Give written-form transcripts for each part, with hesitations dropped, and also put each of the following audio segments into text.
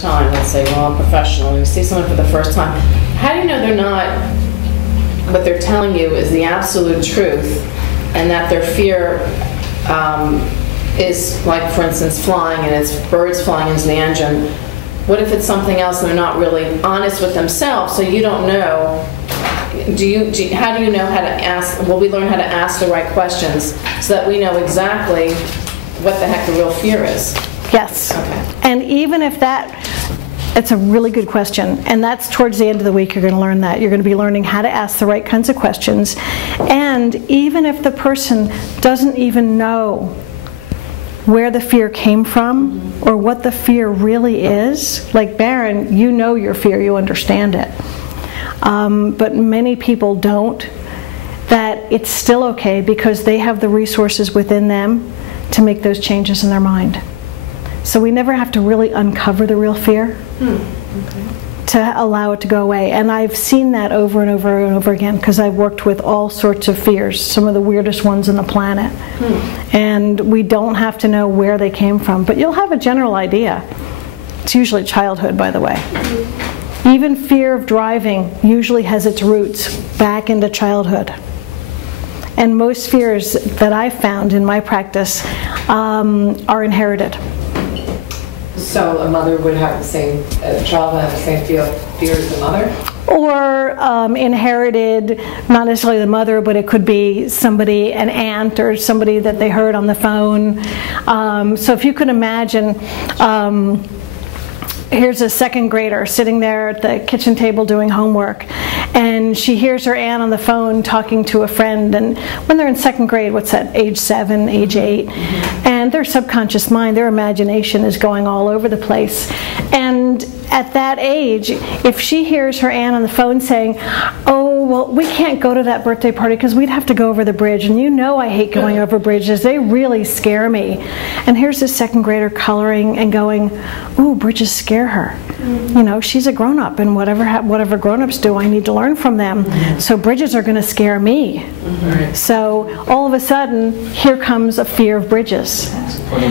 time, let's say, well, I'm professional, you see someone for the first time, how do you know they're not, what they're telling you is the absolute truth, and that their fear is, like, for instance, flying, and it's birds flying into the engine? What if it's something else and they're not really honest with themselves, so you don't know? How do you know how to ask? Well, we learn how to ask the right questions so that we know exactly what the heck the real fear is. Yes. Okay. And even if it's a really good question, and that's towards the end of the week you're going to learn that. You're going to be learning how to ask the right kinds of questions. And even if the person doesn't even know where the fear came from or what the fear really is, like Baron, you know your fear, you understand it. But many people don't, that it's still okay because they have the resources within them to make those changes in their mind. So we never have to really uncover the real fear to allow it to go away. And I've seen that over and over and over again because I've worked with all sorts of fears, some of the weirdest ones on the planet. And we don't have to know where they came from, but you'll have a general idea. It's usually childhood, by the way. Even fear of driving usually has its roots back into childhood. And most fears that I've found in my practice are inherited. So a mother would have the same, a child would have the same fear as the mother? Or inherited, not necessarily the mother, but it could be somebody, an aunt or somebody that they heard on the phone. So if you could imagine, here's a second grader sitting there at the kitchen table doing homework, and she hears her aunt on the phone talking to a friend, and when they're in second grade, what's that, age 7, age 8, and their subconscious mind, their imagination is going all over the place. And at that age, if she hears her aunt on the phone saying, oh, well, we can't go to that birthday party because we'd have to go over the bridge, and you know I hate going over bridges, they really scare me. And here's this second grader coloring and going, ooh, bridges scare her. You know, she's a grown-up, and whatever grown-ups do, I need to learn from them. So bridges are going to scare me. So all of a sudden, here comes a fear of bridges.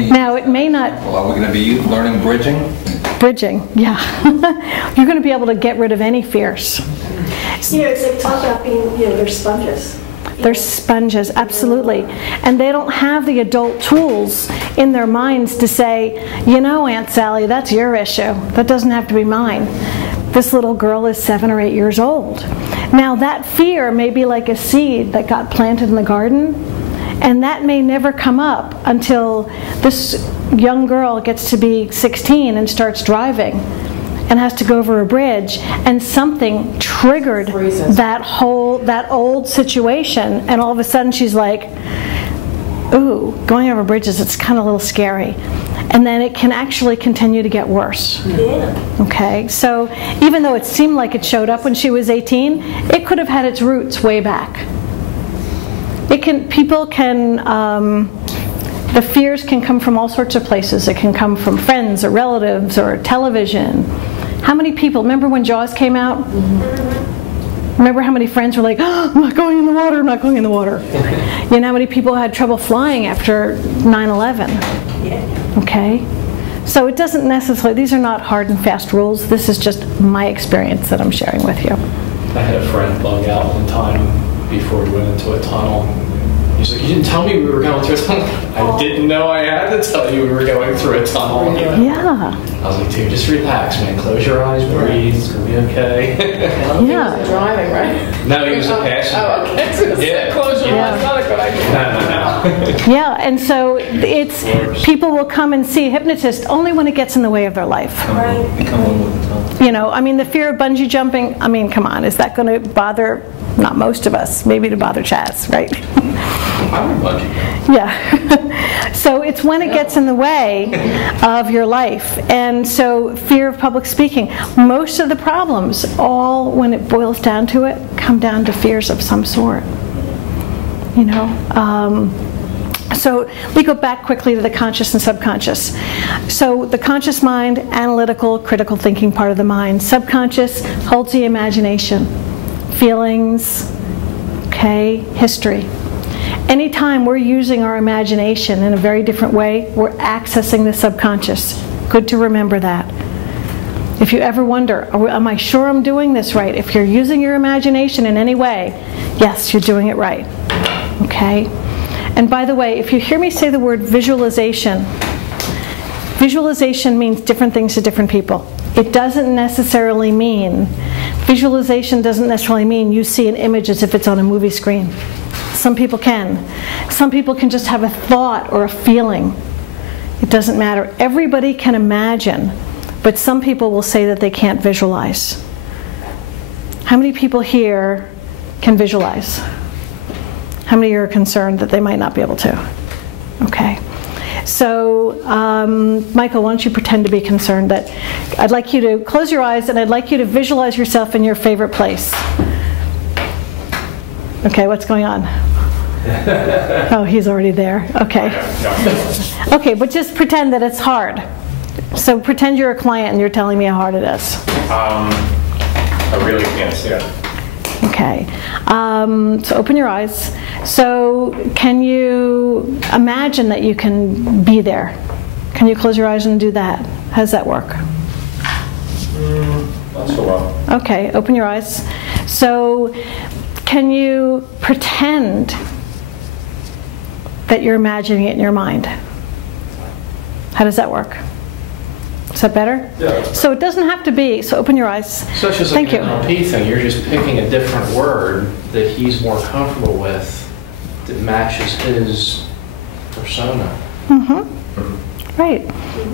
Now, it may not... Well, are we going to be learning bridging? Bridging, yeah. You're going to be able to get rid of any fears. You know, it's like talk about being, you know, they're sponges. They're sponges, absolutely. And they don't have the adult tools in their minds to say, you know, Aunt Sally, that's your issue. That doesn't have to be mine. This little girl is 7 or 8 years old. Now, that fear may be like a seed that got planted in the garden, and that may never come up until this young girl gets to be 16 and starts driving and has to go over a bridge, and something triggered that old situation, and all of a sudden she's like, ooh, going over bridges, it's kind of a little scary. And then it can actually continue to get worse. Yeah. Okay, so even though it seemed like it showed up when she was 18, it could have had its roots way back. The fears can come from all sorts of places. It can come from friends or relatives or television. How many people, remember when Jaws came out? Remember how many friends were like, oh, I'm not going in the water, I'm not going in the water. You know how many people had trouble flying after 9/11? Yeah. Okay? So it doesn't necessarily, these are not hard and fast rules. This is just my experience that I'm sharing with you. I had a friend bug out one time before we went into a tunnel. He's like, you didn't tell me we were going through a tunnel. I didn't know I had to tell you we were going through a tunnel. Yeah. I was like, dude, just relax, man. Close your eyes, breathe. It's going to be okay. Yeah. He was driving, right? No, he was a passenger. Oh, okay. So Yeah. close your eyes. Not a good idea. No. Yeah, and so it's, people will come and see a hypnotist only when it gets in the way of their life. Become one with the tunnel. You know, I mean, the fear of bungee jumping, I mean, come on, is that going to bother, not most of us, maybe to bother Chaz, right? I would bungee jump. Yeah. So it's when it gets in the way of your life. And so fear of public speaking. Most of the problems, all when it boils down to it, come down to fears of some sort. You know? So we go back quickly to the conscious and subconscious. So the conscious mind, analytical, critical thinking part of the mind. Subconscious holds the imagination, feelings, okay, history. Anytime we're using our imagination in a very different way, we're accessing the subconscious. Good to remember that. If you ever wonder, am I sure I'm doing this right? If you're using your imagination in any way, yes, you're doing it right. Okay? And by the way, if you hear me say the word visualization, visualization means different things to different people. It doesn't necessarily mean, visualization doesn't necessarily mean you see an image as if it's on a movie screen. Some people can. Some people can just have a thought or a feeling. It doesn't matter. Everybody can imagine, but some people will say that they can't visualize. How many people here can visualize? How many are concerned that they might not be able to? Okay. So, Michael, why don't you pretend to be concerned? That I'd like you to close your eyes and I'd like you to visualize yourself in your favorite place. Okay, what's going on? Oh, he's already there. Okay. Okay, but just pretend that it's hard. So pretend you're a client and you're telling me how hard it is. I really can't see it. Okay. So open your eyes. So can you imagine that you can be there? Can you close your eyes and do that? How does that work? Not so well. Okay, open your eyes. So can you pretend that you're imagining it in your mind? How does that work? Is that better? Yeah, that's better. So it doesn't have to be, so open your eyes. So it's just Thank like you. an NLP thing. You're just picking a different word that he's more comfortable with that matches his persona. Right,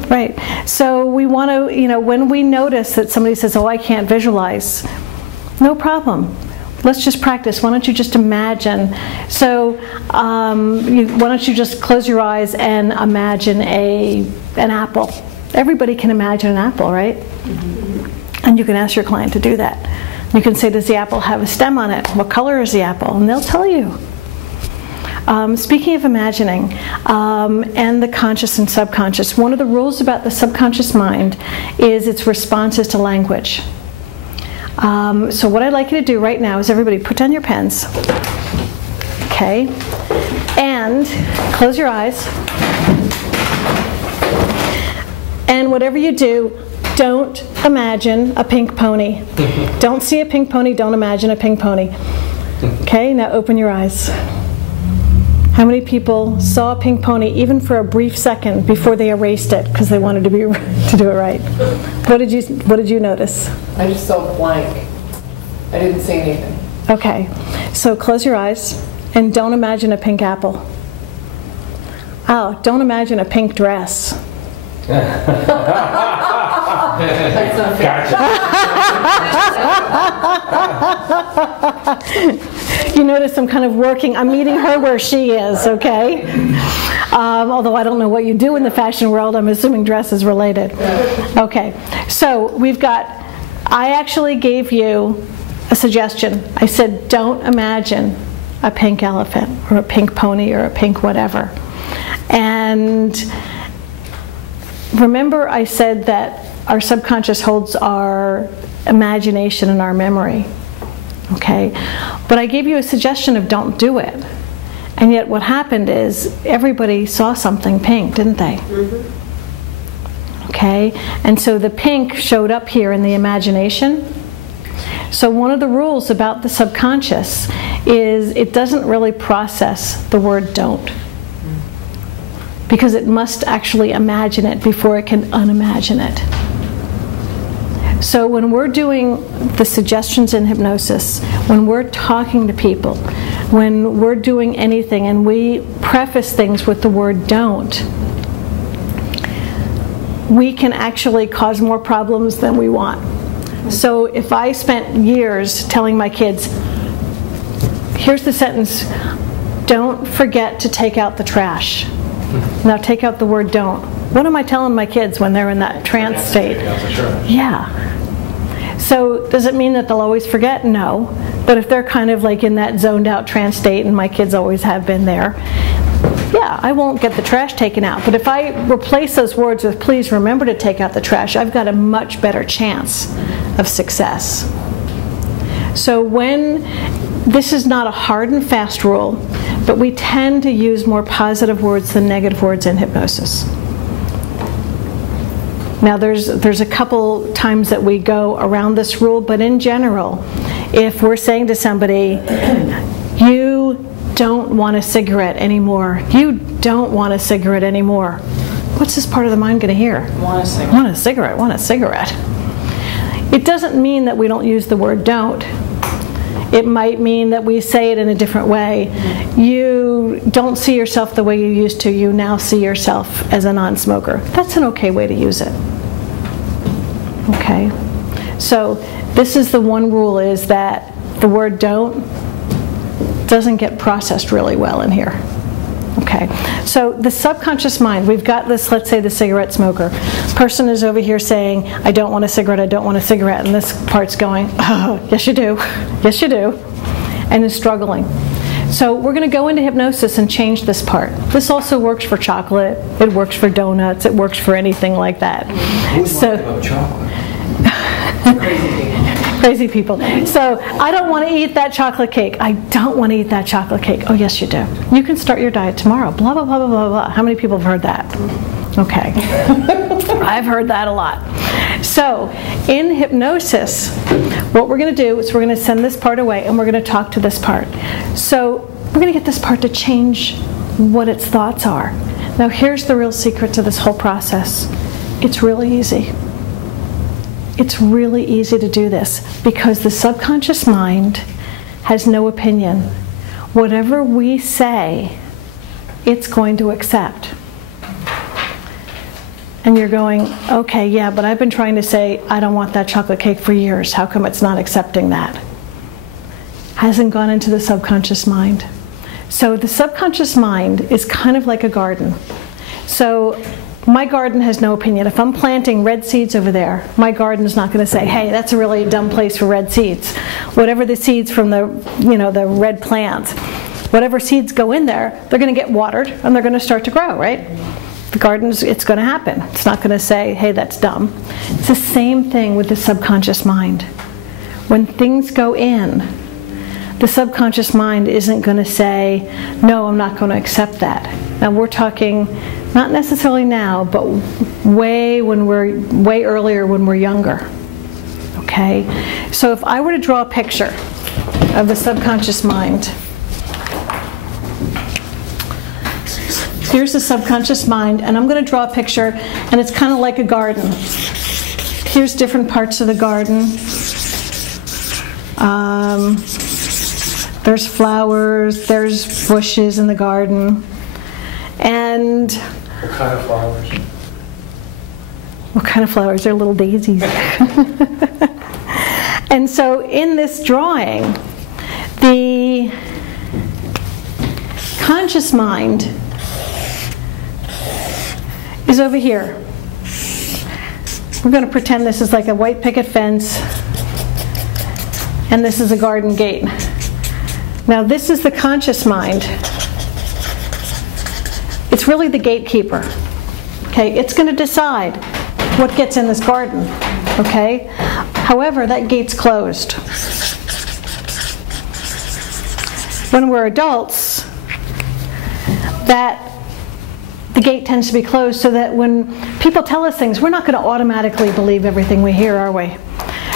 right. So we want to, when we notice that somebody says, oh, I can't visualize, no problem. Let's just practice. Why don't you just imagine? So why don't you just close your eyes and imagine an apple. Everybody can imagine an apple, right? And you can ask your client to do that. You can say, does the apple have a stem on it? What color is the apple? And they'll tell you. Speaking of imagining and the conscious and subconscious, one of the rules about the subconscious mind is its responses to language. So what I'd like you to do right now is everybody put down your pens. Okay. And close your eyes. And whatever you do, don't imagine a pink pony. Don't see a pink pony, don't imagine a pink pony. Okay, now open your eyes. How many people saw a pink pony even for a brief second before they erased it because they wanted to do it right? What did you notice? I just saw blank. I didn't see anything. Okay, so close your eyes and don't imagine a pink apple. Oh, don't imagine a pink dress. That's not fair. You notice I'm kind of working, I'm meeting her where she is, okay? Although I don't know what you do in the fashion world, I'm assuming dress is related. Okay, so I actually gave you a suggestion. I said, don't imagine a pink elephant or a pink pony or a pink whatever. And remember I said that our subconscious holds our imagination and our memory. Okay? But I gave you a suggestion of don't do it. And yet what happened is everybody saw something pink, didn't they? Okay? And so the pink showed up here in the imagination. So one of the rules about the subconscious is it doesn't really process the word don't. Because it must actually imagine it before it can unimagine it. So when we're doing the suggestions in hypnosis, when we're talking to people, when we're doing anything and we preface things with the word don't, we can actually cause more problems than we want. So if I spent years telling my kids, here's the sentence, don't forget to take out the trash. Now take out the word don't. What am I telling my kids when they're in that trance state? Yeah. So does it mean that they'll always forget? No. But if they're kind of like in that zoned out trance state, and my kids always have been there, yeah, I won't get the trash taken out. But if I replace those words with please remember to take out the trash, I've got a much better chance of success. So this is not a hard and fast rule, but we tend to use more positive words than negative words in hypnosis. Now there's a couple times that we go around this rule, but in general, if we're saying to somebody, you don't want a cigarette anymore, you don't want a cigarette anymore, what's this part of the mind going to hear? Want a cigarette. Want a cigarette, want a cigarette. It doesn't mean that we don't use the word don't. It might mean that we say it in a different way. You don't see yourself the way you used to. You now see yourself as a non-smoker. That's an okay way to use it. Okay? So this is the one rule, is that the word don't doesn't get processed really well in here. Okay, so the subconscious mind, we've got this, let's say the cigarette smoker. Person is over here saying, I don't want a cigarette, I don't want a cigarette, and this part's going, oh, yes you do, yes you do, and is struggling. So we're going to go into hypnosis and change this part. This also works for chocolate, it works for donuts, it works for anything like that. Who's worried about chocolate? Crazy people. So, I don't want to eat that chocolate cake. I don't want to eat that chocolate cake. Oh, yes, you do. You can start your diet tomorrow. Blah, blah, blah, blah, blah, blah. How many people have heard that? Okay. I've heard that a lot. So, in hypnosis, what we're going to do is we're going to send this part away and we're going to talk to this part. So, we're going to get this part to change what its thoughts are. Now, here's the real secret to this whole process. It's really easy. It's really easy to do this because the subconscious mind has no opinion. Whatever we say, it's going to accept. And you're going, okay, yeah, but I've been trying to say I don't want that chocolate cake for years. How come it's not accepting that? Hasn't gone into the subconscious mind. So the subconscious mind is kind of like a garden. So my garden has no opinion. If I'm planting red seeds over there, my garden's not going to say, hey, that's a really dumb place for red seeds. Whatever the seeds from the red plants, whatever seeds go in there, they're going to get watered and they're going to start to grow, right? The garden's, it's going to happen. It's not going to say, hey, that's dumb. It's the same thing with the subconscious mind. When things go in, the subconscious mind isn't going to say, no, I'm not going to accept that. Now we're talking not necessarily now, but way earlier when we're younger. Okay? So if I were to draw a picture of the subconscious mind, here's the subconscious mind, and I'm going to draw a picture, and it's kind of like a garden. Here's different parts of the garden. There's flowers, there's bushes in the garden, and What kind of flowers? what kind of flowers? They're little daisies. And so in this drawing, the conscious mind is over here. We're going to pretend this is like a white picket fence, and this is a garden gate. Now this is the conscious mind. It's really the gatekeeper. Okay, it's going to decide what gets in this garden. Okay? However, that gate's closed. When we're adults, the gate tends to be closed so that when people tell us things, we're not going to automatically believe everything we hear, are we?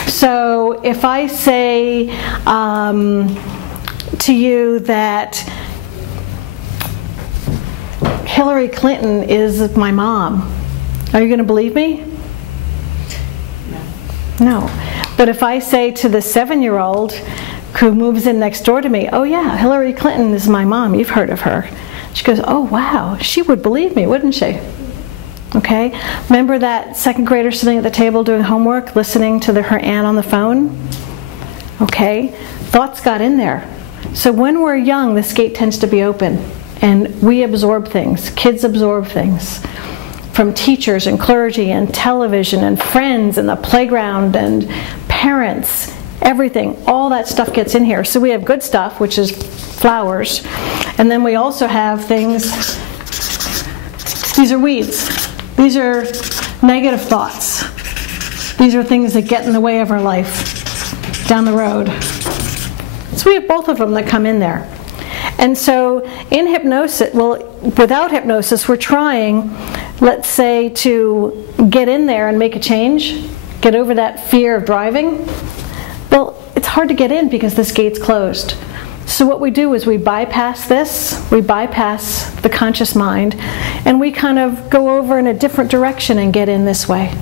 So if I say to you that Hillary Clinton is my mom, are you going to believe me? No. But if I say to the 7-year-old who moves in next door to me, oh yeah, Hillary Clinton is my mom, you've heard of her. She goes, oh wow, she would believe me, wouldn't she? Okay? Remember that second grader sitting at the table doing homework, listening to her aunt on the phone? Okay? Thoughts got in there. So when we're young, this gate tends to be open, and we absorb things. Kids absorb things from teachers and clergy and television and friends and the playground and parents, everything. All that stuff gets in here. So we have good stuff, which is flowers, and then we also have things, these are weeds. These are negative thoughts. These are things that get in the way of our life down the road. So we have both of them that come in there. And so in hypnosis, well, without hypnosis, we're trying let's say, to get in there and make a change, get over that fear of driving, well, it's hard to get in because this gate's closed. So what we do is we bypass this, we bypass the conscious mind, and we kind of go over in a different direction and get in this way.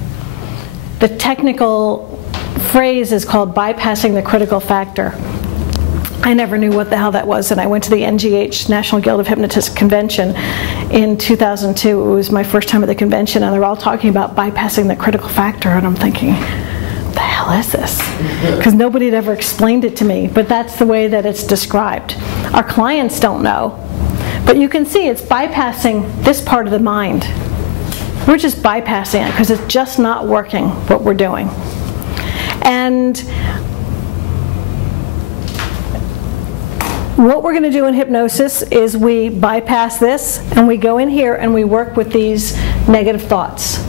The technical phrase is called bypassing the critical factor. I never knew what the hell that was, and I went to the NGH, National Guild of Hypnotists convention in 2002. It was my first time at the convention, and they're all talking about bypassing the critical factor, and I'm thinking, what the hell is this? Because nobody had ever explained it to me, but that's the way that it's described. Our clients don't know, but you can see it's bypassing this part of the mind. We're just bypassing it because it's just not working, what we're doing. And what we're going to do in hypnosis is we bypass this and we go in here and we work with these negative thoughts.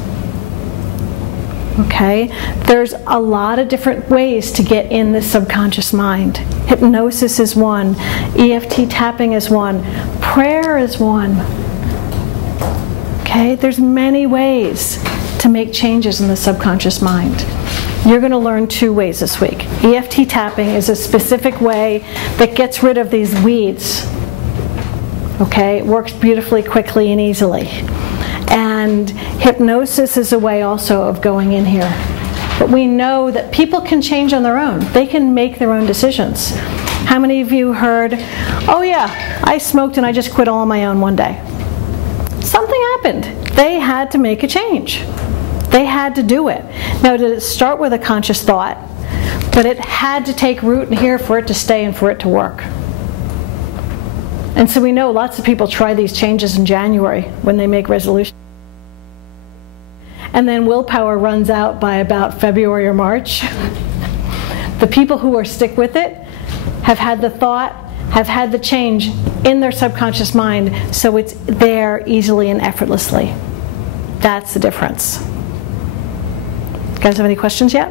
Okay? There's a lot of different ways to get in the subconscious mind. Hypnosis is one. EFT tapping is one. Prayer is one. Okay? There's many ways to make changes in the subconscious mind. You're going to learn 2 ways this week. EFT tapping is a specific way that gets rid of these weeds. Okay? It works beautifully, quickly, and easily. And hypnosis is a way also of going in here. But we know that people can change on their own. They can make their own decisions. How many of you heard, oh yeah, I smoked and I just quit all on my own one day? Something happened. They had to make a change. They had to do it. Now, did it start with a conscious thought? But it had to take root in here for it to stay and for it to work. And so we know lots of people try these changes in January when they make resolutions. And then willpower runs out by about February or March. The people who are stick with it have had the thought, have had the change in their subconscious mind, so it's there easily and effortlessly. That's the difference. You guys have any questions yet?